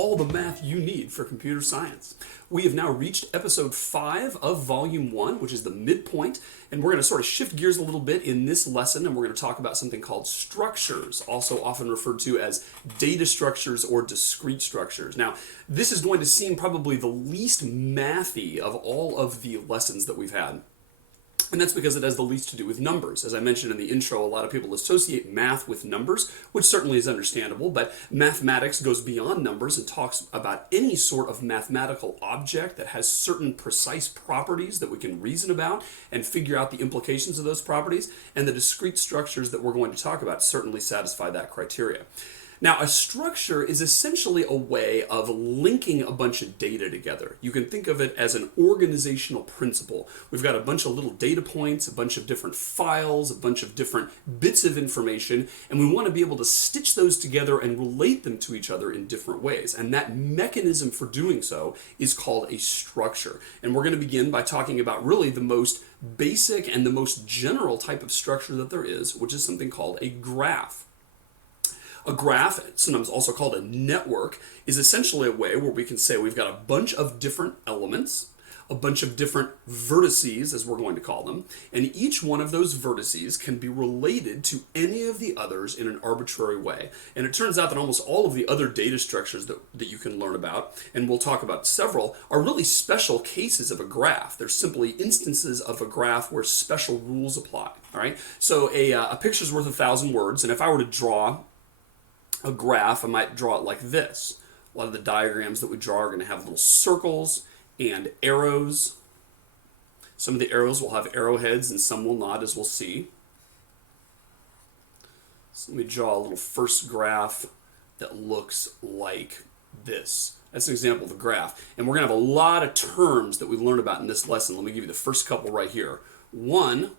all the math you need for computer science. We have now reached episode 5 of volume 1, which is the midpoint, and we're going to sort of shift gears a little bit in this lesson, and we're going to talk about something called structures, also often referred to as data structures or discrete structures. Now, this is going to seem probably the least mathy of all of the lessons that we've had. And that's because it has the least to do with numbers. As I mentioned in the intro, a lot of people associate math with numbers, which certainly is understandable, but mathematics goes beyond numbers and talks about any sort of mathematical object that has certain precise properties that we can reason about and figure out the implications of those properties, and the discrete structures that we're going to talk about certainly satisfy that criteria. Now, a structure is essentially a way of linking a bunch of data together. You can think of it as an organizational principle. We've got a bunch of little data points, a bunch of different files, a bunch of different bits of information, and we want to be able to stitch those together and relate them to each other in different ways. And that mechanism for doing so is called a structure. And we're going to begin by talking about really the most basic and the most general type of structure that there is, which is something called a graph. A graph, sometimes also called a network, is essentially a way where we can say we've got a bunch of different elements, a bunch of different vertices, as we're going to call them, and each one of those vertices can be related to any of the others in an arbitrary way. And it turns out that almost all of the other data structures that you can learn about, and we'll talk about several, are really special cases of a graph. They're simply instances of a graph where special rules apply. All right? So a picture's worth 1,000 words, and if I were to draw a graph, I might draw it like this. A lot of the diagrams that we draw are going to have little circles and arrows. Some of the arrows will have arrowheads and some will not, as we'll see. So let me draw a little first graph that looks like this. That's an example of a graph. And we're going to have a lot of terms that we learn about in this lesson. Let me give you the first couple right here. One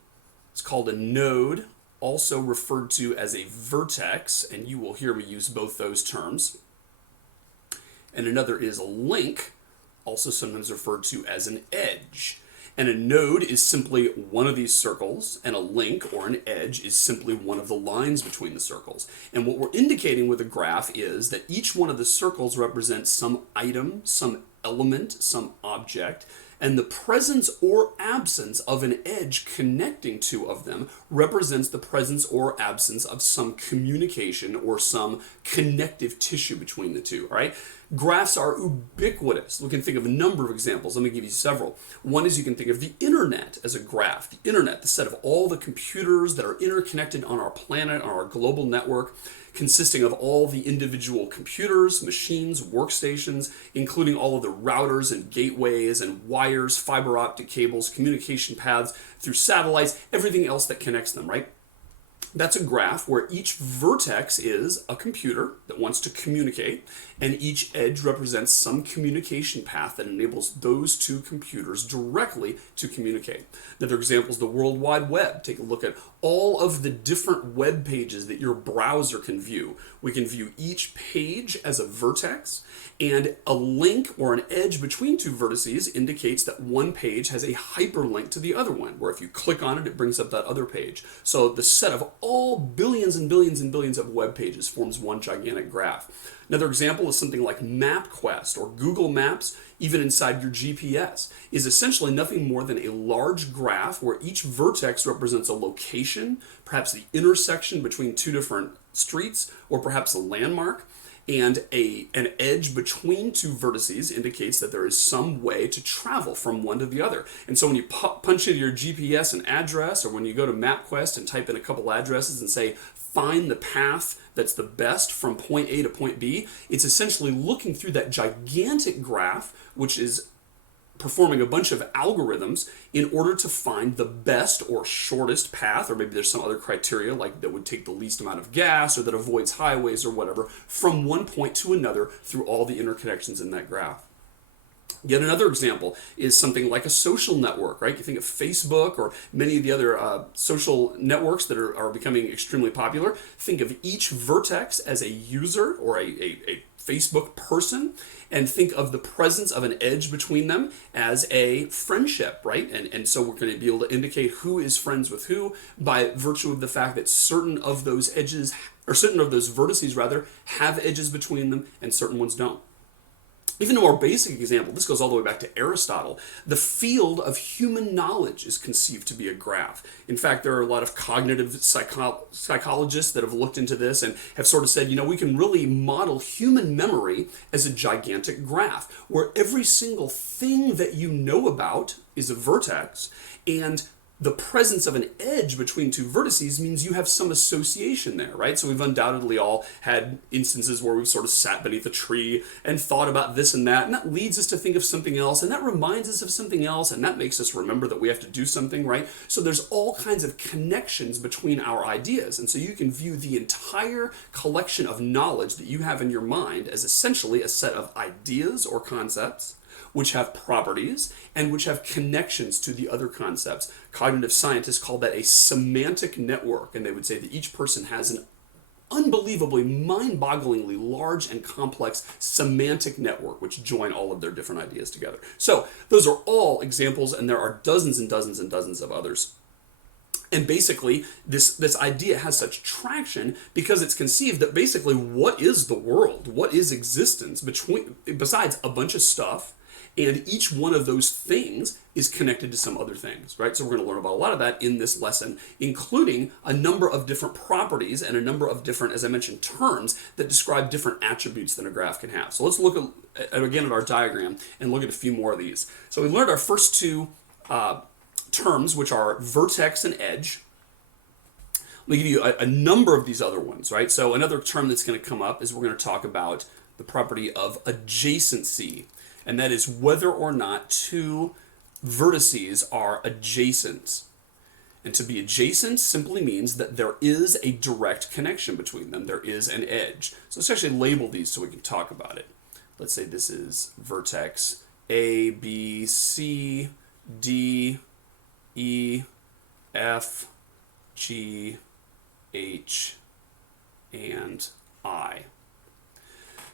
is called a node, also referred to as a vertex, and you will hear me use both those terms. And another is a link, also sometimes referred to as an edge. And a node is simply one of these circles, and a link or an edge is simply one of the lines between the circles. And what we're indicating with a graph is that each one of the circles represents some item, some element, some object, and the presence or absence of an edge connecting two of them represents the presence or absence of some communication or some connective tissue between the two, all right? Graphs are ubiquitous. We can think of a number of examples. Let me give you several. One is you can think of the internet as a graph. The internet, the set of all the computers that are interconnected on our planet, on our global network, consisting of all the individual computers, machines, workstations, including all of the routers and gateways and wires, fiber optic cables, communication paths through satellites, everything else that connects them, right? That's a graph where each vertex is a computer that wants to communicate, and each edge represents some communication path that enables those two computers directly to communicate. Another example is the World Wide Web. Take a look at all of the different web pages that your browser can view. We can view each page as a vertex, and a link or an edge between two vertices indicates that one page has a hyperlink to the other one, where if you click on it, it brings up that other page. So the set of all billions and billions and billions of web pages forms one gigantic graph. Another example is something like MapQuest or Google Maps, even inside your GPS, is essentially nothing more than a large graph where each vertex represents a location, perhaps the intersection between two different streets, or perhaps a landmark. And an edge between two vertices indicates that there is some way to travel from one to the other. And so when you punch into your GPS an address, or when you go to MapQuest and type in a couple addresses and say, find the path that's the best from point A to point B, it's essentially looking through that gigantic graph, which is performing a bunch of algorithms in order to find the best or shortest path, or maybe there's some other criteria like that would take the least amount of gas or that avoids highways or whatever, from one point to another through all the interconnections in that graph. Yet another example is something like a social network, right? You think of Facebook or many of the other social networks that are becoming extremely popular. Think of each vertex as a user or a Facebook person, and think of the presence of an edge between them as a friendship, right? And so we're going to be able to indicate who is friends with who by virtue of the fact that certain of those edges, or certain of those vertices rather, have edges between them and certain ones don't. Even a more basic example, this goes all the way back to Aristotle. The field of human knowledge is conceived to be a graph. In fact, there are a lot of cognitive psychologists that have looked into this and have sort of said, we can really model human memory as a gigantic graph, where every single thing that you know about is a vertex, and the presence of an edge between two vertices means you have some association there, right? So we've undoubtedly all had instances where we've sort of sat beneath a tree and thought about this and that leads us to think of something else, and that reminds us of something else, and that makes us remember that we have to do something, right? So there's all kinds of connections between our ideas, and so you can view the entire collection of knowledge that you have in your mind as essentially a set of ideas or concepts which have properties and which have connections to the other concepts. Cognitive scientists call that a semantic network, and they would say that each person has an unbelievably, mind-bogglingly large and complex semantic network which join all of their different ideas together. So those are all examples, and there are dozens and dozens and dozens of others. And basically, this idea has such traction because it's conceived that basically what is the world? What is existence besides a bunch of stuff? And each one of those things is connected to some other things, right? So we're going to learn about a lot of that in this lesson, including a number of different properties and a number of different, as I mentioned, terms that describe different attributes that a graph can have. So let's look again at our diagram and look at a few more of these. So we learned our first two terms, which are vertex and edge. Let me give you a number of these other ones, right? So another term that's going to come up is we're going to talk about the property of adjacency. And that is whether or not two vertices are adjacent. And to be adjacent simply means that there is a direct connection between them. There is an edge. So let's actually label these so we can talk about it. Let's say this is vertex A, B, C, D, E, F, G, H, and I.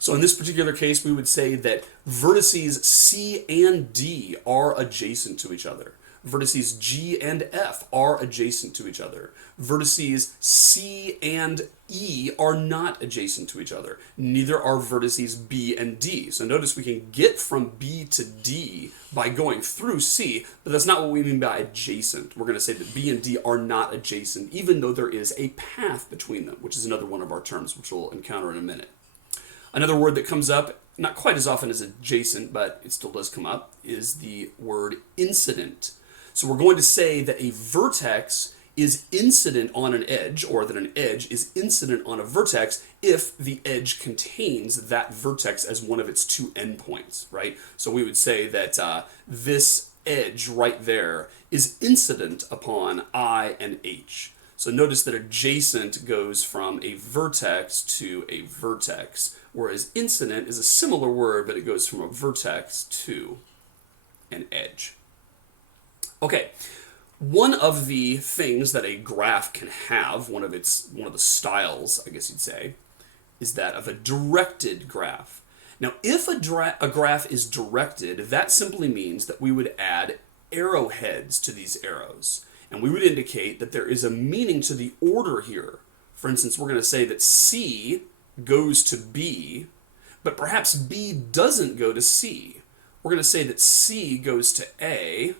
So in this particular case, we would say that vertices C and D are adjacent to each other. Vertices G and F are adjacent to each other. Vertices C and E are not adjacent to each other. Neither are vertices B and D. So notice we can get from B to D by going through C, but that's not what we mean by adjacent. We're going to say that B and D are not adjacent, even though there is a path between them, which is another one of our terms, which we'll encounter in a minute. Another word that comes up, not quite as often as adjacent, but it still does come up, is the word incident. So we're going to say that a vertex is incident on an edge, or that an edge is incident on a vertex if the edge contains that vertex as one of its two endpoints, right? So we would say that this edge right there is incident upon I and H. So notice that adjacent goes from a vertex to a vertex, whereas incident is a similar word, but it goes from a vertex to an edge. Okay, one of the things that a graph can have, one of the styles, I guess you'd say, is that of a directed graph. Now, if a graph is directed, that simply means that we would add arrowheads to these arrows. And we would indicate that there is a meaning to the order here. For instance, we're going to say that C goes to B, but perhaps B doesn't go to C. We're going to say that C goes to A,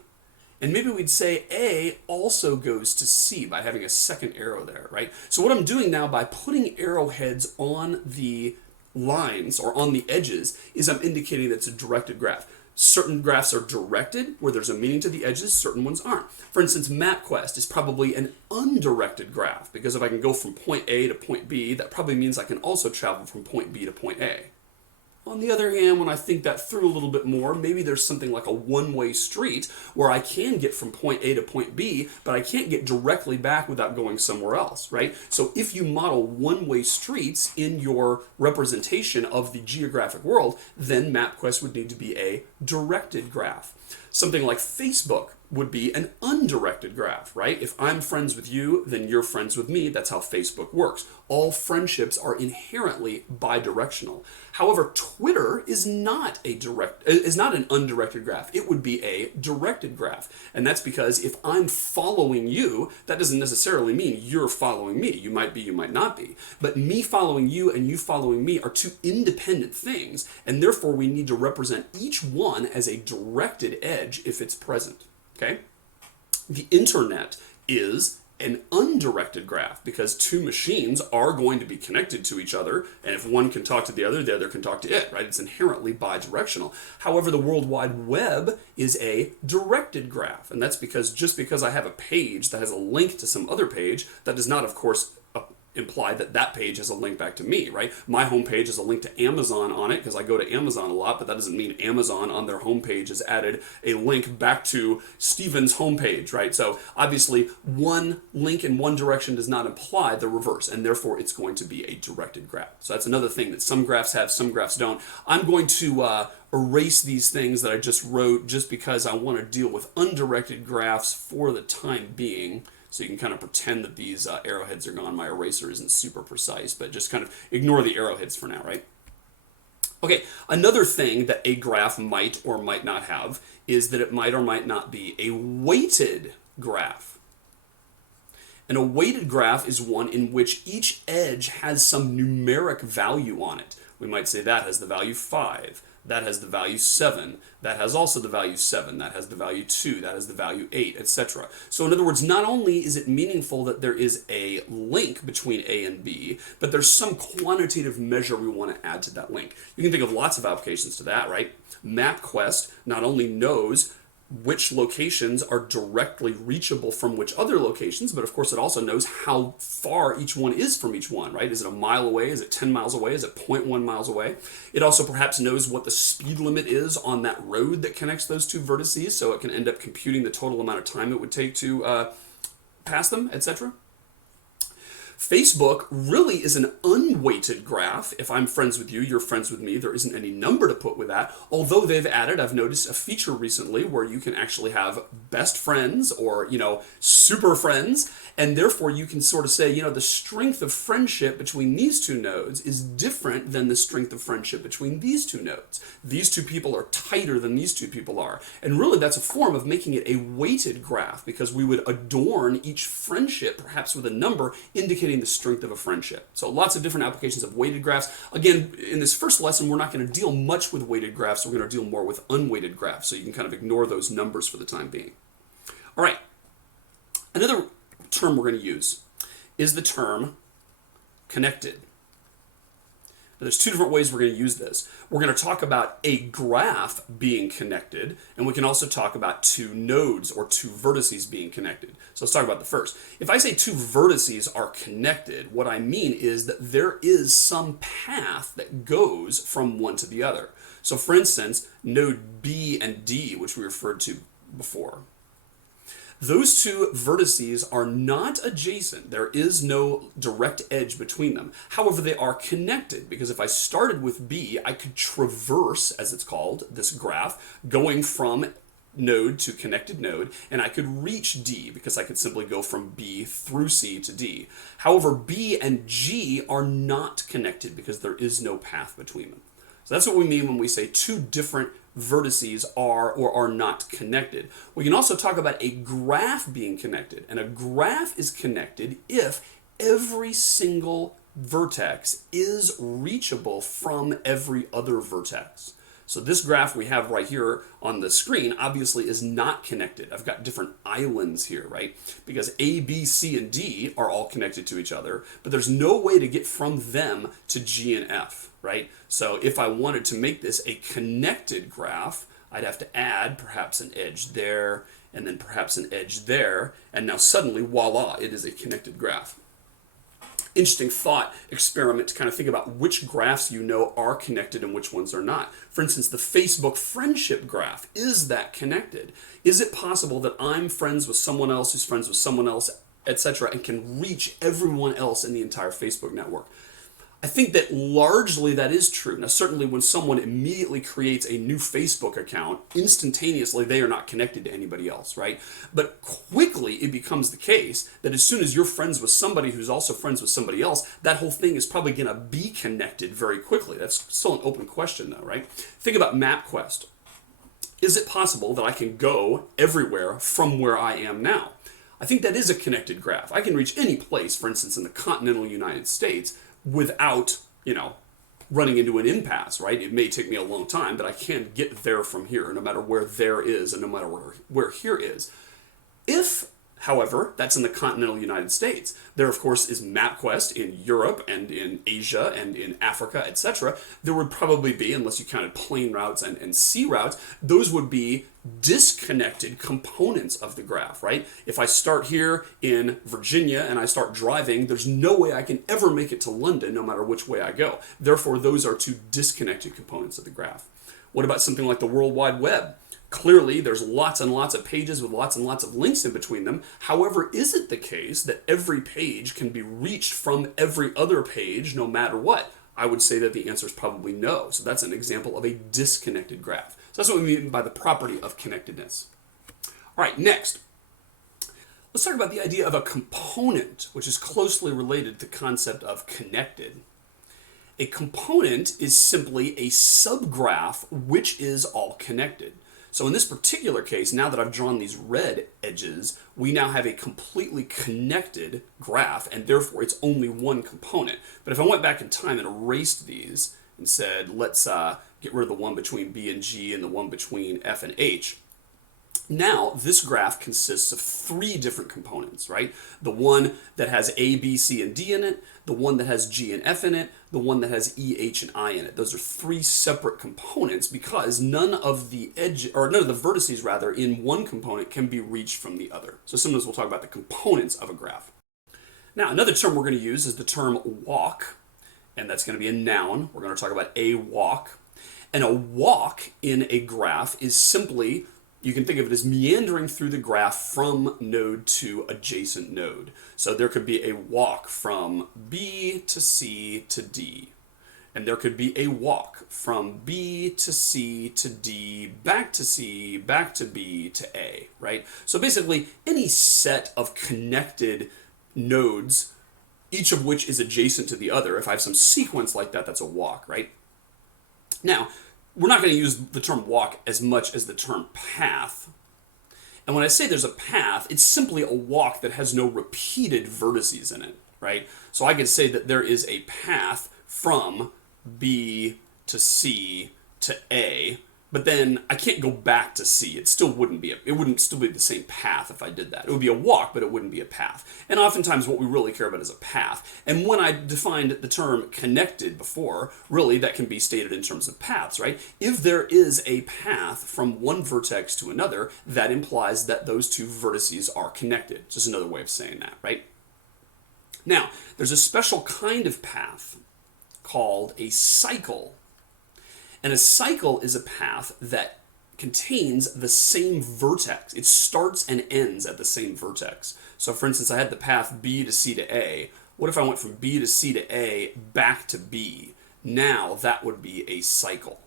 and maybe we'd say A also goes to C by having a second arrow there, right? So what I'm doing now by putting arrowheads on the lines or on the edges is I'm indicating that it's a directed graph. Certain graphs are directed, where there's a meaning to the edges, certain ones aren't. For instance, MapQuest is probably an undirected graph, because if I can go from point A to point B, that probably means I can also travel from point B to point A. On the other hand, when I think that through a little bit more, maybe there's something like a one-way street where I can get from point A to point B, but I can't get directly back without going somewhere else, right? So if you model one-way streets in your representation of the geographic world, then MapQuest would need to be a directed graph. Something like Facebook would be an undirected graph, right? If I'm friends with you, then you're friends with me. That's how Facebook works. All friendships are inherently bidirectional. However, Twitter is not an undirected graph. It would be a directed graph. And that's because if I'm following you, that doesn't necessarily mean you're following me. You might be, you might not be. But me following you and you following me are two independent things, and therefore we need to represent each one as a directed edge if it's present. Okay? The internet is an undirected graph because two machines are going to be connected to each other, and if one can talk to the other can talk to it, right? It's inherently bidirectional. However, the World Wide Web is a directed graph, and that's because just because I have a page that has a link to some other page, that does not, of course, imply that that page has a link back to me, right? My homepage has a link to Amazon on it because I go to Amazon a lot, but that doesn't mean Amazon on their homepage has added a link back to Steven's homepage, right? So obviously one link in one direction does not imply the reverse, and therefore it's going to be a directed graph. So that's another thing that some graphs have, some graphs don't. I'm going to erase these things that I just wrote just because I want to deal with undirected graphs for the time being. So you can kind of pretend that these arrowheads are gone. My eraser isn't super precise, but just kind of ignore the arrowheads for now, right? Okay, another thing that a graph might or might not have is that it might or might not be a weighted graph. And a weighted graph is one in which each edge has some numeric value on it. We might say that has the value 5. That has the value 7. That has also the value 7. That has the value 2. That has the value 8, etc. So in other words, not only is it meaningful that there is a link between A and B, but there's some quantitative measure we want to add to that link. You can think of lots of applications to that, right? MapQuest not only knows which locations are directly reachable from which other locations, but of course it also knows how far each one is from each one, right? Is it a mile away? Is it 10 miles away? Is it 0.1 miles away? It also perhaps knows what the speed limit is on that road that connects those two vertices, so it can end up computing the total amount of time it would take to pass them, etc. Facebook really is an unweighted graph. If I'm friends with you, you're friends with me, there isn't any number to put with that. Although they've added, I've noticed a feature recently where you can actually have best friends or, super friends, and therefore you can sort of say, the strength of friendship between these two nodes is different than the strength of friendship between these two nodes. These two people are tighter than these two people are. And really that's a form of making it a weighted graph because we would adorn each friendship perhaps with a number indicating the strength of a friendship. So lots of different applications of weighted graphs. Again, in this first lesson, we're not going to deal much with weighted graphs. We're going to deal more with unweighted graphs. So you can kind of ignore those numbers for the time being. All right. Another term we're going to use is the term connected. Now, there's two different ways we're going to use this. We're going to talk about a graph being connected, and we can also talk about two nodes or two vertices being connected. So let's talk about the first. If I say two vertices are connected, what I mean is that there is some path that goes from one to the other. So for instance, node B and D, which we referred to before. Those two vertices are not adjacent. There is no direct edge between them. However, they are connected because if I started with B, I could traverse, as it's called, this graph, going from node to connected node, and I could reach D because I could simply go from B through C to D. However, B and G are not connected because there is no path between them. So that's what we mean when we say two different vertices are or are not connected. We can also talk about a graph being connected, and a graph is connected if every single vertex is reachable from every other vertex. So this graph we have right here on the screen obviously is not connected. I've got different islands here, right? Because A, B, C, and D are all connected to each other, but there's no way to get from them to G and F, right? So if I wanted to make this a connected graph, I'd have to add perhaps an edge there, and then perhaps an edge there, and now suddenly, voila, it is a connected graph. Interesting thought experiment to kind of think about which graphs you know are connected and which ones are not. For instance, the Facebook friendship graph, is that connected? Is it possible that I'm friends with someone else who's friends with someone else, etc., and can reach everyone else in the entire Facebook network? I think that largely that is true. Now, certainly when someone immediately creates a new Facebook account, instantaneously they are not connected to anybody else, right? But quickly it becomes the case that as soon as you're friends with somebody who's also friends with somebody else, that whole thing is probably going to be connected very quickly. That's still an open question though, right? Think about MapQuest. Is it possible that I can go everywhere from where I am now? I think that is a connected graph. I can reach any place, for instance, in the continental United States, without, running into an impasse, right? It may take me a long time, but I can get there from here, no matter where there is and no matter where here is. If, however, that's in the continental United States, there, of course, is MapQuest in Europe and in Asia and in Africa, etc. There would probably be, unless you counted plane routes and sea routes, those would be disconnected components of the graph, right? If I start here in Virginia and I start driving, there's no way I can ever make it to London, no matter which way I go. Therefore, those are two disconnected components of the graph. What about something like the World Wide Web? Clearly, there's lots and lots of pages with lots and lots of links in between them. However, is it the case that every page can be reached from every other page no matter what? I would say that the answer is probably no. So that's an example of a disconnected graph. So that's what we mean by the property of connectedness. All right, next. Let's talk about the idea of a component, which is closely related to the concept of connected. A component is simply a subgraph which is all connected. So in this particular case, now that I've drawn these red edges, we now have a completely connected graph, and therefore it's only one component. But if I went back in time and erased these and said, let's get rid of the one between B and G and the one between F and H, now this graph consists of three different components, right? The one that has A, B, C, and D in it, the one that has G and F in it, the one that has E, H, and I in it. Those are three separate components because none of the vertices rather in one component can be reached from the other. So sometimes we'll talk about the components of a graph. Now, another term we're going to use is the term walk, and that's going to be a noun. We're going to talk about a walk. And a walk in a graph is simply, you can think of it as meandering through the graph from node to adjacent node. So there could be a walk from B to C to D. And there could be a walk from B to C to D, back to C, back to B to A, right? So basically, any set of connected nodes, each of which is adjacent to the other, if I have some sequence like that, that's a walk, right? Now, we're not going to use the term walk as much as the term path. And when I say there's a path, it's simply a walk that has no repeated vertices in it, right? So I could say that there is a path from B to C to A, but then I can't go back to C. It wouldn't still be the same path if I did that. It would be a walk, but it wouldn't be a path. And oftentimes what we really care about is a path. And when I defined the term connected before, really that can be stated in terms of paths, right? If there is a path from one vertex to another, that implies that those two vertices are connected. Just another way of saying that, right? Now, there's a special kind of path called a cycle. And a cycle is a path that contains the same vertex. It starts and ends at the same vertex. So for instance, I had the path B to C to A. What if I went from B to C to A back to B? Now that would be a cycle.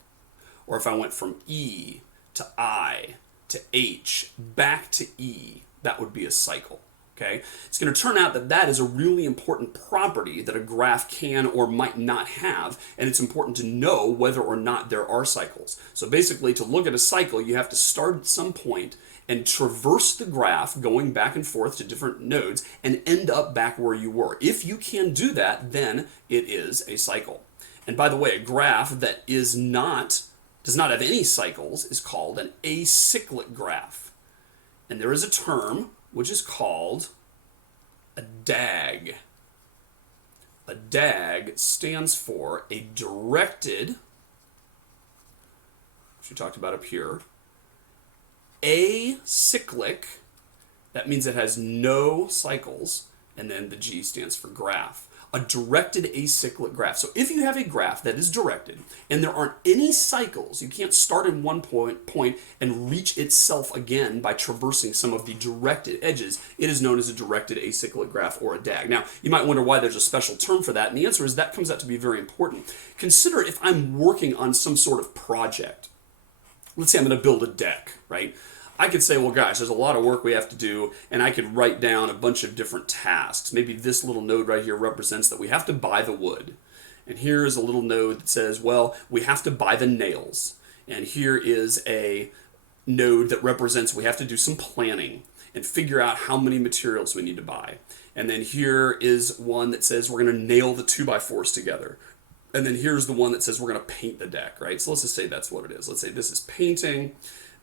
Or if I went from E to I to H back to E, that would be a cycle. Okay? It's going to turn out that that is a really important property that a graph can or might not have, and it's important to know whether or not there are cycles. So basically, to look at a cycle, you have to start at some point and traverse the graph going back and forth to different nodes and end up back where you were. If you can do that, then it is a cycle. And by the way, a graph that does not have any cycles is called an acyclic graph. And there is a term which is called a DAG. A DAG stands for a directed, which we talked about up here, acyclic, that means it has no cycles, and then the G stands for graph. a directed acyclic graph. So if you have a graph that is directed and there aren't any cycles, you can't start in one point and reach itself again by traversing some of the directed edges, it is known as a directed acyclic graph or a DAG. Now, you might wonder why there's a special term for that, and the answer is that comes out to be very important. Consider if I'm working on some sort of project. Let's say I'm going to build a deck, right? I could say, well, guys, there's a lot of work we have to do, and I could write down a bunch of different tasks. Maybe this little node right here represents that we have to buy the wood. And here is a little node that says, well, we have to buy the nails. And here is a node that represents we have to do some planning and figure out how many materials we need to buy. And then here is one that says we're going to nail the 2x4s together. And then here's the one that says we're going to paint the deck, right? So let's just say that's what it is. Let's say this is painting.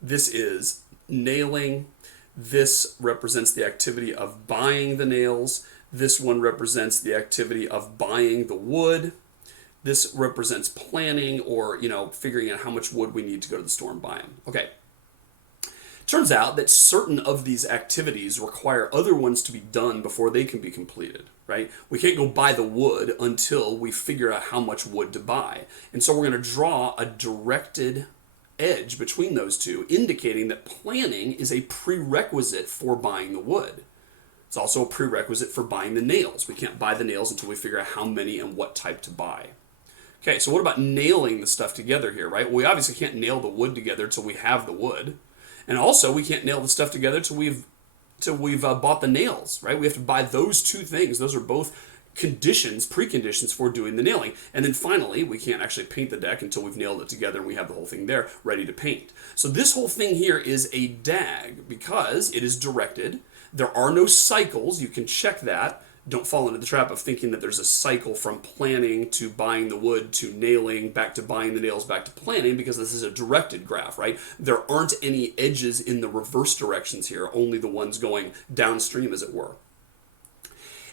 This is nailing. This represents the activity of buying the nails. This one represents the activity of buying the wood. This represents planning or, figuring out how much wood we need to go to the store and buy them. Okay. Turns out that certain of these activities require other ones to be done before they can be completed, right? We can't go buy the wood until we figure out how much wood to buy. And so we're going to draw a directed edge between those two, indicating that planning is a prerequisite for buying the wood. It's also a prerequisite for buying the nails. We can't buy the nails until we figure out how many and what type to buy. Okay, so what about nailing the stuff together here, right? We obviously can't nail the wood together until we have the wood. And also, we can't nail the stuff together till we've bought the nails, right? We have to buy those two things. Those are both preconditions for doing the nailing. And then finally, we can't actually paint the deck until we've nailed it together and we have the whole thing there ready to paint. So this whole thing here is a DAG because it is directed. There are no cycles. You can check that. Don't fall into the trap of thinking that there's a cycle from planning to buying the wood to nailing, back to buying the nails, back to planning, because this is a directed graph, right? There aren't any edges in the reverse directions here, only the ones going downstream, as it were.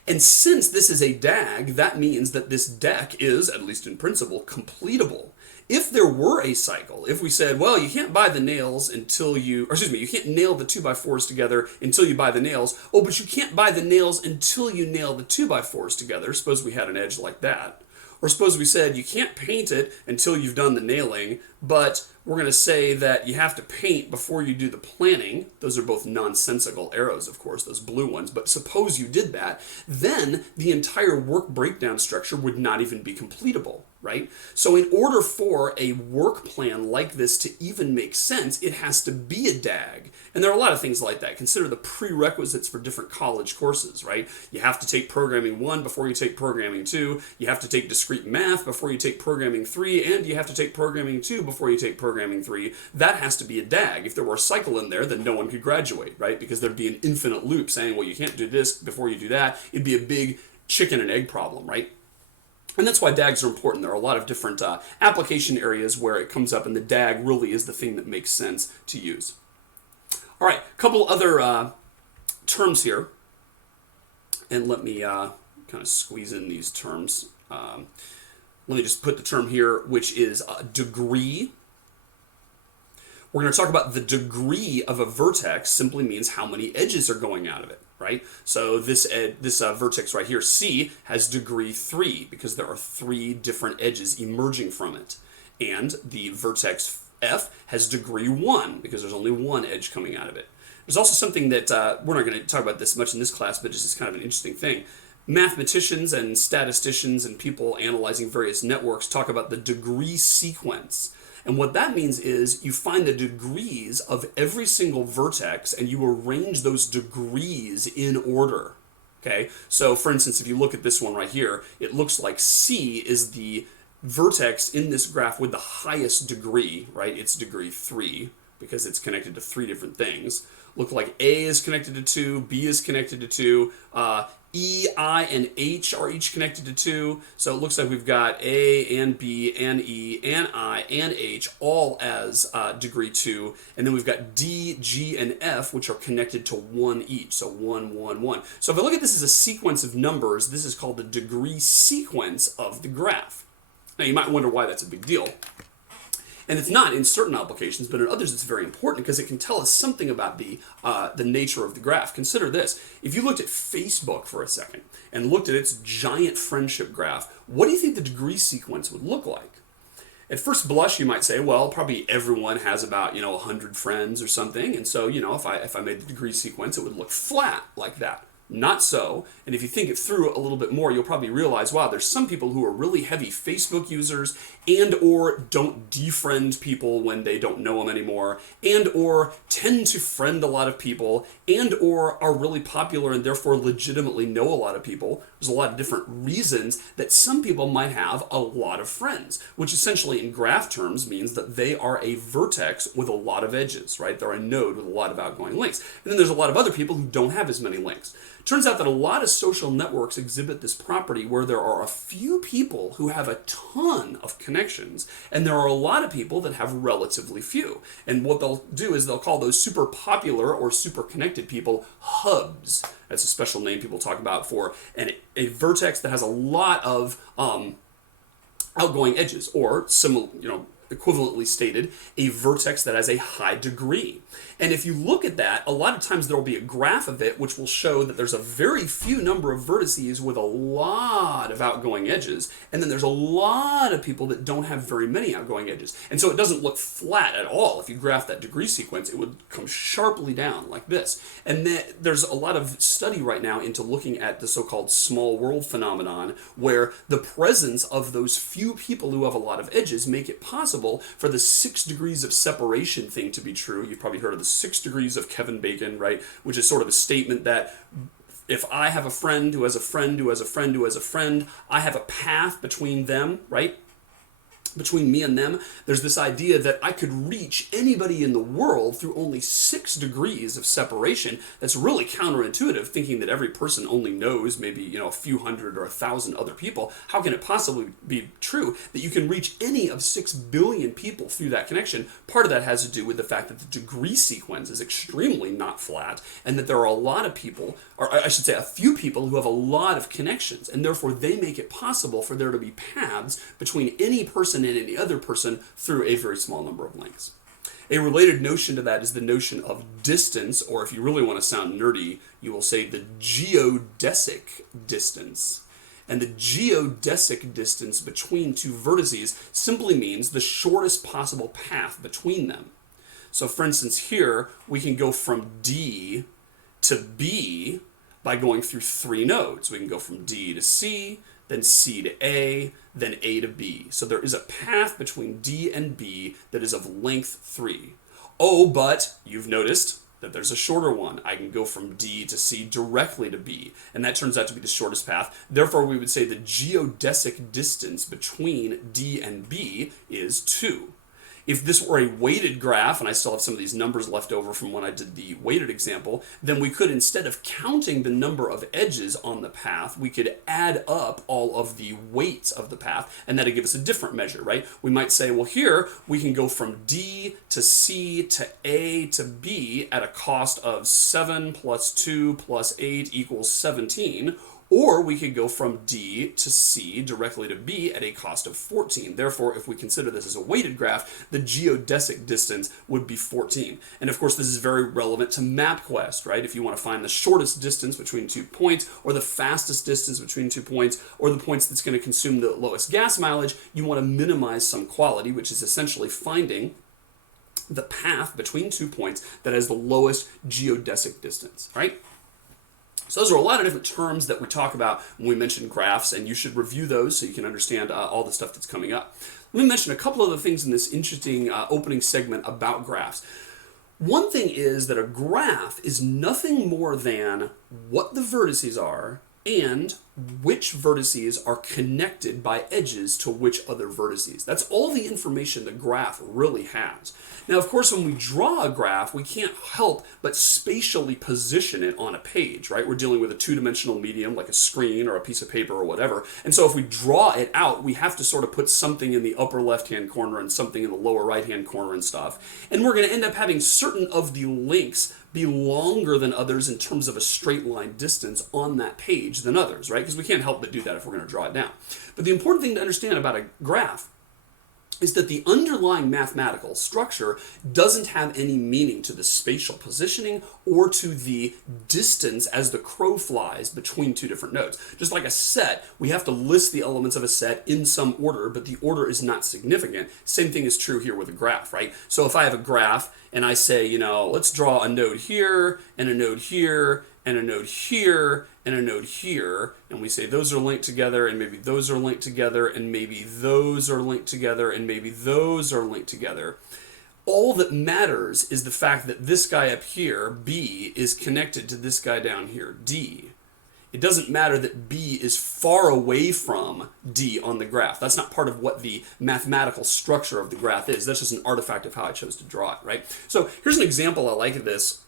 And since this is a DAG, that means that this deck is, at least in principle, completable. If there were a cycle, if we said, well, you can't buy the nails until you can't nail the 2x4s together until you buy the nails. Oh, but you can't buy the nails until you nail the 2x4s together. Suppose we had an edge like that. Or suppose we said you can't paint it until you've done the nailing, but we're going to say that you have to paint before you do the planning. Those are both nonsensical arrows, of course, those blue ones. But suppose you did that, then the entire work breakdown structure would not even be completable, right? So in order for a work plan like this to even make sense, it has to be a DAG. And there are a lot of things like that. Consider the prerequisites for different college courses, right? You have to take Programming 1 before you take Programming 2. You have to take Discrete Math before you take Programming 3. And you have to take Programming 2 before you take Programming 3. That has to be a DAG. If there were a cycle in there, then no one could graduate, right? Because there'd be an infinite loop saying, well, you can't do this before you do that. It'd be a big chicken and egg problem, right? And that's why DAGs are important. There are a lot of different application areas where it comes up, and the DAG really is the thing that makes sense to use. All right, a couple other terms here. And let me kind of squeeze in these terms. Let me just put the term here, which is degree. We're going to talk about the degree of a vertex simply means how many edges are going out of it, right? So this vertex right here, C, has degree 3 because there are 3 different edges emerging from it. And the vertex F has degree 1 because there's only one edge coming out of it. There's also something that we're not going to talk about this much in this class, but it's just kind of an interesting thing. Mathematicians and statisticians and people analyzing various networks talk about the degree sequence. And what that means is you find the degrees of every single vertex and you arrange those degrees in order. Okay? So for instance, if you look at this one right here, it looks like C is the vertex in this graph with the highest degree, right? It's degree 3 because it's connected to 3 different things. Look like A is connected to 2, B is connected to 2, E, I, and H are each connected to 2. So it looks like we've got A and B and E and I and H all as degree 2. And then we've got D, G, and F, which are connected to 1 each. So 1, 1, 1. So if I look at this as a sequence of numbers, this is called the degree sequence of the graph. Now you might wonder why that's a big deal. And it's not in certain applications, but in others it's very important because it can tell us something about the nature of the graph. Consider this. If you looked at Facebook for a second and looked at its giant friendship graph, what do you think the degree sequence would look like? At first blush, you might say, well, probably everyone has about, 100 friends or something. And so, if I made the degree sequence, it would look flat like that. Not so. And if you think it through a little bit more, you'll probably realize, wow, there's some people who are really heavy Facebook users and or don't defriend people when they don't know them anymore, and or tend to friend a lot of people, and or are really popular and therefore legitimately know a lot of people. There's a lot of different reasons that some people might have a lot of friends, which essentially in graph terms means that they are a vertex with a lot of edges, right? They're a node with a lot of outgoing links. And then there's a lot of other people who don't have as many links. Turns out that a lot of social networks exhibit this property where there are a few people who have a ton of connections, and there are a lot of people that have relatively few. And what they'll do is they'll call those super popular or super connected people hubs. That's a special name people talk about for a vertex that has a lot of outgoing edges, or similar, equivalently stated, a vertex that has a high degree. And if you look at that, a lot of times there will be a graph of it which will show that there's a very few number of vertices with a lot of outgoing edges, and then there's a lot of people that don't have very many outgoing edges. And so it doesn't look flat at all. If you graph that degree sequence, it would come sharply down like this. And then there's a lot of study right now into looking at the so-called small world phenomenon, where the presence of those few people who have a lot of edges make it possible for the 6 degrees of separation thing to be true. You've probably heard of the 6 degrees of Kevin Bacon, right? Which is sort of a statement that if I have a friend who has a friend who has a friend who has a friend, I have a path between them, right? Between me and them, there's this idea that I could reach anybody in the world through only 6 degrees of separation. That's really counterintuitive, thinking that every person only knows maybe, a few hundred or 1,000 other people. How can it possibly be true that you can reach any of 6 billion people through that connection? Part of that has to do with the fact that the degree sequence is extremely not flat, and that there are a lot of people, or I should say a few people, who have a lot of connections, and therefore they make it possible for there to be paths between any person and any other person through a very small number of links. A related notion to that is the notion of distance, or if you really want to sound nerdy, you will say the geodesic distance. And the geodesic distance between two vertices simply means the shortest possible path between them. So for instance, here we can go from D to B by going through 3 nodes. We can go from D to C, then C to A, then A to B. So there is a path between D and B that is of length 3. Oh, but you've noticed that there's a shorter one. I can go from D to C directly to B, and that turns out to be the shortest path. Therefore, we would say the geodesic distance between D and B is 2. If this were a weighted graph, and I still have some of these numbers left over from when I did the weighted example, then we could, instead of counting the number of edges on the path, we could add up all of the weights of the path, and that'd give us a different measure, right? We might say, well, here we can go from D to C to A to B at a cost of 7 plus 2 plus 8 equals 17, or we could go from D to C directly to B at a cost of 14. Therefore, if we consider this as a weighted graph, the geodesic distance would be 14. And of course, this is very relevant to MapQuest, right? If you want to find the shortest distance between 2 points, or the fastest distance between 2 points, or the points that's going to consume the lowest gas mileage, you want to minimize some quality, which is essentially finding the path between 2 points that has the lowest geodesic distance, right? So those are a lot of different terms that we talk about when we mention graphs, and you should review those so you can understand all the stuff that's coming up. Let me mention a couple other things in this interesting opening segment about graphs. One thing is that a graph is nothing more than what the vertices are and which vertices are connected by edges to which other vertices. That's all the information the graph really has. Now, of course, when we draw a graph, we can't help but spatially position it on a page, right? We're dealing with a 2-dimensional medium like a screen or a piece of paper or whatever. And so if we draw it out, we have to sort of put something in the upper left-hand corner and something in the lower right-hand corner and stuff. And we're going to end up having certain of the links be longer than others in terms of a straight line distance on that page than others, right? Because we can't help but do that if we're going to draw it down. But the important thing to understand about a graph is that the underlying mathematical structure doesn't have any meaning to the spatial positioning or to the distance as the crow flies between two different nodes. Just like a set, we have to list the elements of a set in some order, but the order is not significant. Same thing is true here with a graph, right? So if I have a graph and I say, let's draw a node here and a node here and a node here and a node here, and we say those are linked together, and maybe those are linked together, and maybe those are linked together, and maybe those are linked together. All that matters is the fact that this guy up here, B, is connected to this guy down here, D. It doesn't matter that B is far away from D on the graph. That's not part of what the mathematical structure of the graph is. That's just an artifact of how I chose to draw it, right? So here's an example I like of this.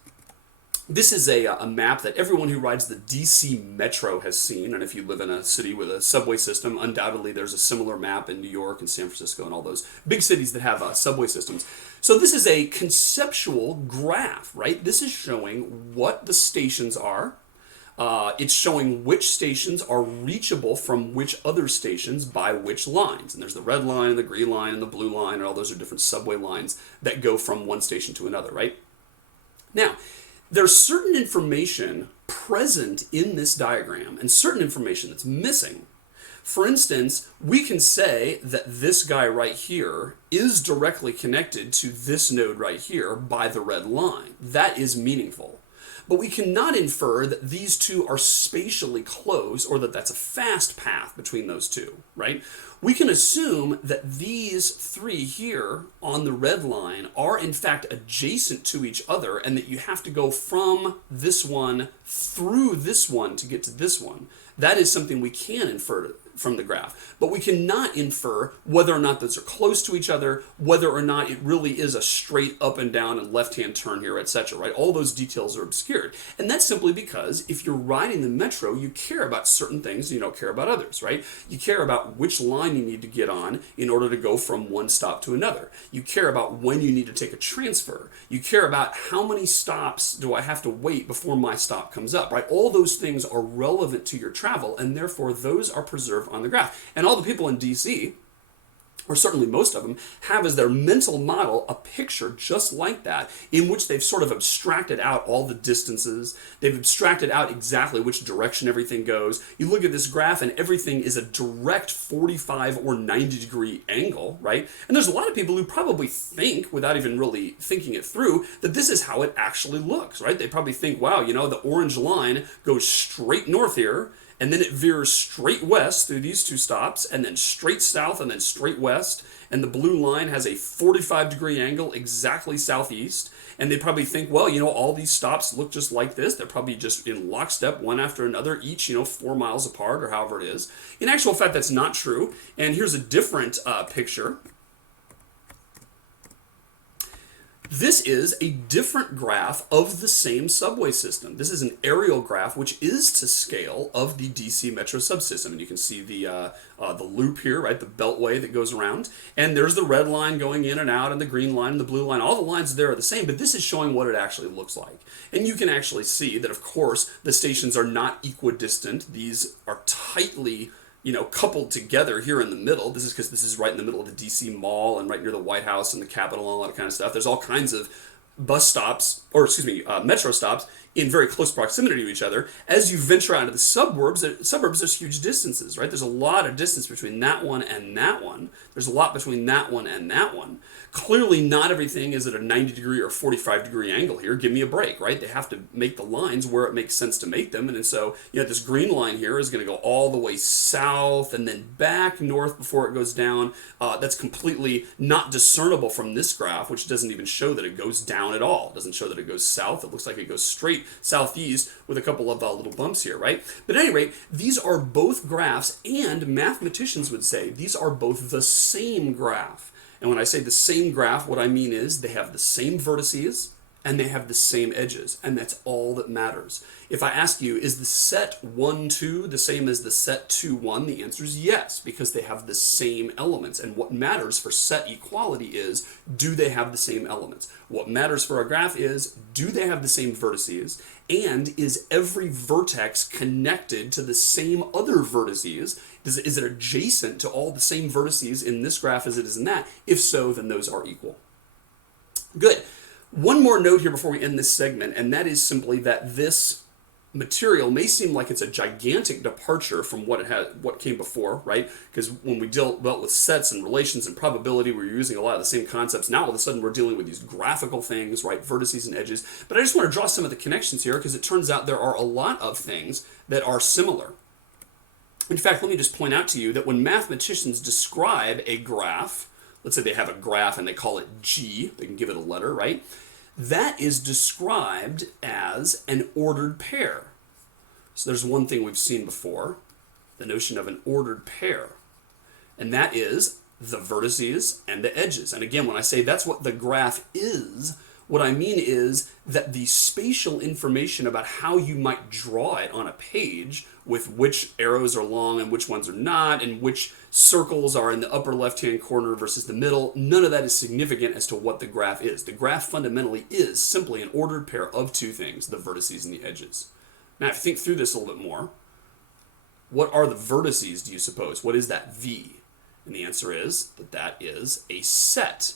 This is a map that everyone who rides the DC Metro has seen, and if you live in a city with a subway system, undoubtedly there's a similar map in New York and San Francisco and all those big cities that have subway systems. So this is a conceptual graph, right? This is showing what the stations are. It's showing which stations are reachable from which other stations by which lines. And there's the red line and the green line and the blue line, and all those are different subway lines that go from one station to another, right? Now, there's certain information present in this diagram and certain information that's missing. For instance, we can say that this guy right here is directly connected to this node right here by the red line. That is meaningful. But we cannot infer that these two are spatially close or that that's a fast path between those two, right? We can assume that these three here on the red line are in fact adjacent to each other and that you have to go from this one through this one to get to this one. That is something we can infer from the graph. But we cannot infer whether or not those are close to each other, whether or not it really is a straight up and down and left-hand turn here, etc., right? All those details are obscured. And that's simply because if you're riding the metro, you care about certain things and you don't care about others, right? You care about which line you need to get on in order to go from one stop to another. You care about when you need to take a transfer. You care about how many stops do I have to wait before my stop comes up, right? All those things are relevant to your travel, and therefore those are preserved on the graph. And all the people in DC, or certainly most of them, have as their mental model a picture just like that, in which they've sort of abstracted out all the distances. They've abstracted out exactly which direction everything goes. You look at this graph and everything is a direct 45 or 90 degree angle, right? And there's a lot of people who probably think, without even really thinking it through, that this is how it actually looks, right? They probably think, wow, the orange line goes straight north here, and then it veers straight west through these two stops, and then straight south, and then straight west, and the blue line has a 45 degree angle exactly southeast, and they probably think, well, all these stops look just like this. They're probably just in lockstep, one after another, each, 4 miles apart, or however it is. In actual fact, that's not true, and here's a different picture. This is a different graph of the same subway system. This is an aerial graph, which is to scale of the DC Metro subsystem. And you can see the loop here, right, the beltway that goes around. And there's the red line going in and out, and the green line and the blue line. All the lines there are the same, but this is showing what it actually looks like. And you can actually see that, of course, the stations are not equidistant. These are tightly coupled together here in the middle. This is because this is right in the middle of the DC Mall and right near the White House and the Capitol and all that kind of stuff. There's all kinds of metro stops in very close proximity to each other. As you venture out into the suburbs, there's huge distances, right? There's a lot of distance between that one and that one. There's a lot between that one and that one. Clearly, not everything is at a 90 degree or 45 degree angle here. Give me a break, right? They have to make the lines where it makes sense to make them. And so, this green line here is going to go all the way south and then back north before it goes down. That's completely not discernible from this graph, which doesn't even show that it goes down at all. It doesn't show that it goes south. It looks like it goes straight southeast with a couple of little bumps here, right? But at any rate, these are both graphs, and mathematicians would say these are both the same graph. And when I say the same graph, what I mean is they have the same vertices and they have the same edges, and that's all that matters. If I ask you, is the set 1, 2 the same as the set 2, 1? The answer is yes, because they have the same elements. And what matters for set equality is, do they have the same elements? What matters for a graph is, do they have the same vertices? And is every vertex connected to the same other vertices? Is it adjacent to all the same vertices in this graph as it is in that? If so, then those are equal. Good. One more note here before we end this segment, and that is simply that this material may seem like it's a gigantic departure from what came before, right? Because when we dealt with sets and relations and probability, we were using a lot of the same concepts. Now all of a sudden we're dealing with these graphical things, right? Vertices and edges. But I just want to draw some of the connections here, because it turns out there are a lot of things that are similar. In fact, let me just point out to you that when mathematicians describe a graph, let's say they have a graph and they call it G, they can give it a letter, right? That is described as an ordered pair. So there's one thing we've seen before, the notion of an ordered pair. And that is the vertices and the edges. And again, when I say that's what the graph is, what I mean is that the spatial information about how you might draw it on a page, with which arrows are long and which ones are not, and which circles are in the upper left-hand corner versus the middle, none of that is significant as to what the graph is. The graph fundamentally is simply an ordered pair of two things, the vertices and the edges. Now, if you think through this a little bit more, what are the vertices, do you suppose? What is that V? And the answer is that that is a set.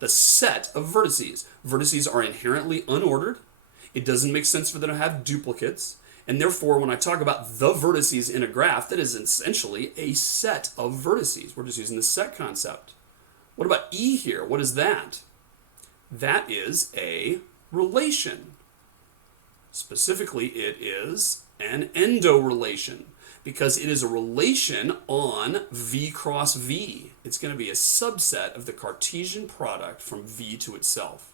The set of vertices. Vertices are inherently unordered. It doesn't make sense for them to have duplicates. And therefore, when I talk about the vertices in a graph, that is essentially a set of vertices. We're just using the set concept. What about E here? What is that? That is a relation. Specifically, it is an endorelation, because it is a relation on V cross V. It's going to be a subset of the Cartesian product from V to itself.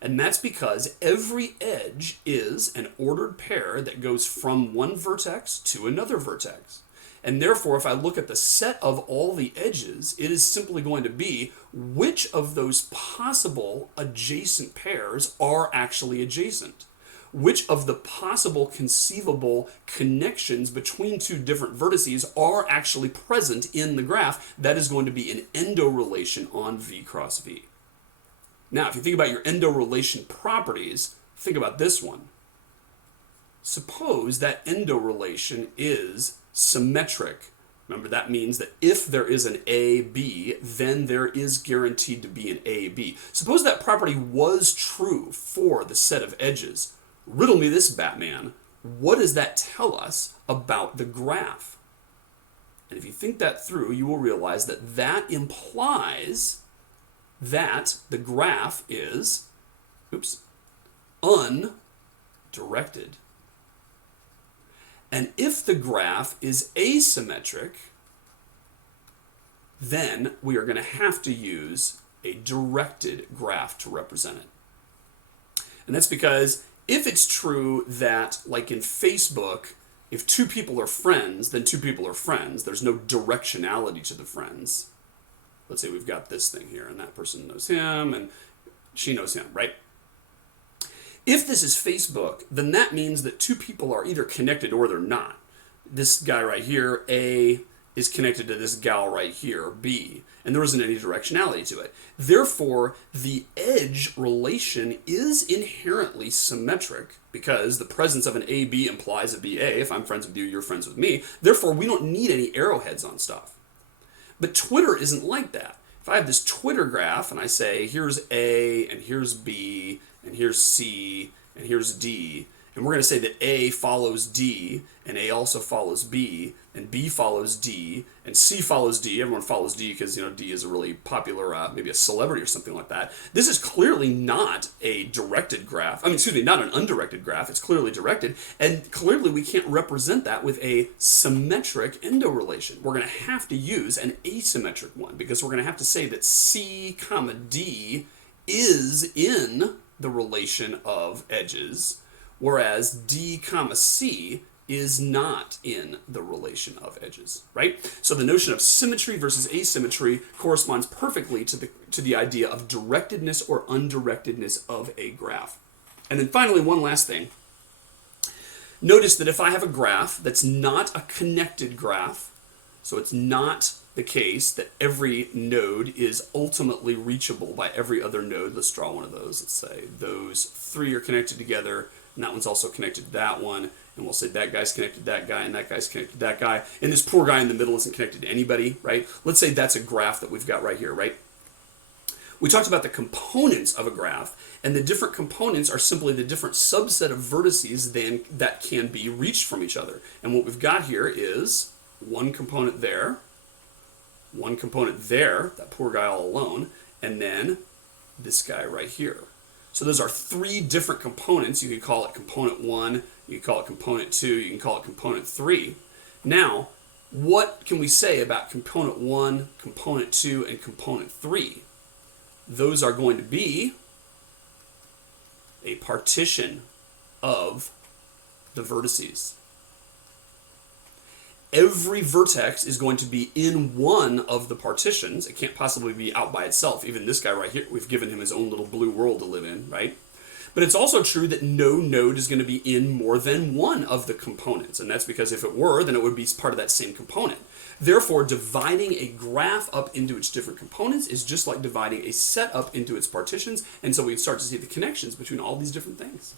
And that's because every edge is an ordered pair that goes from one vertex to another vertex. And therefore, if I look at the set of all the edges, it is simply going to be which of those possible adjacent pairs are actually adjacent. Which of the possible conceivable connections between two different vertices are actually present in the graph. That is going to be an endorelation on V cross V. Now, if you think about your endorelation properties, think about this one. Suppose that endorelation is symmetric. Remember, that means that if there is an AB, then there is guaranteed to be an AB. Suppose that property was true for the set of edges. Riddle me this, Batman. What does that tell us about the graph? And if you think that through, you will realize that that implies that the graph is, undirected. And if the graph is asymmetric, then we are going to have to use a directed graph to represent it. And that's because if it's true that, like in Facebook, if two people are friends, then two people are friends. There's no directionality to the friends. Let's say we've got this thing here, and that person knows him, and she knows him, right? If this is Facebook, then that means that two people are either connected or they're not. This guy right here, A, is connected to this gal right here, B, and there isn't any directionality to it. Therefore, the edge relation is inherently symmetric, because the presence of an AB implies a BA. If I'm friends with you, you're friends with me. Therefore, we don't need any arrowheads on stuff. But Twitter isn't like that. If I have this Twitter graph and I say, here's A, and here's B, and here's C, and here's D, and we're going to say that A follows D, and A also follows B, and B follows D, and C follows D. Everyone follows D because, D is a really popular, maybe a celebrity or something like that. This is clearly not a directed graph. Not an undirected graph. It's clearly directed, and clearly we can't represent that with a symmetric endorelation. We're going to have to use an asymmetric one, because we're going to have to say that C, D is in the relation of edges, whereas D, C is not in the relation of edges, right? So the notion of symmetry versus asymmetry corresponds perfectly to the idea of directedness or undirectedness of a graph. And then finally, one last thing. Notice that if I have a graph that's not a connected graph, so it's not the case that every node is ultimately reachable by every other node. Let's draw one of those. Let's say those three are connected together, and that one's also connected to that one, and we'll say that guy's connected to that guy, and that guy's connected to that guy, and this poor guy in the middle isn't connected to anybody, right? Let's say that's a graph that we've got right here, right? We talked about the components of a graph, and the different components are simply the different subset of vertices that can be reached from each other. And what we've got here is one component there, that poor guy all alone, and then this guy right here. So those are three different components. You could call it component 1, you could call it component 2, you can call it component 3. Now, what can we say about component 1, component 2, and component 3? Those are going to be a partition of the vertices. Every vertex is going to be in one of the partitions. It can't possibly be out by itself. Even this guy right here, we've given him his own little blue world to live in, right? But it's also true that no node is going to be in more than one of the components. And that's because if it were, then it would be part of that same component. Therefore, dividing a graph up into its different components is just like dividing a set up into its partitions. And so we start to see the connections between all these different things.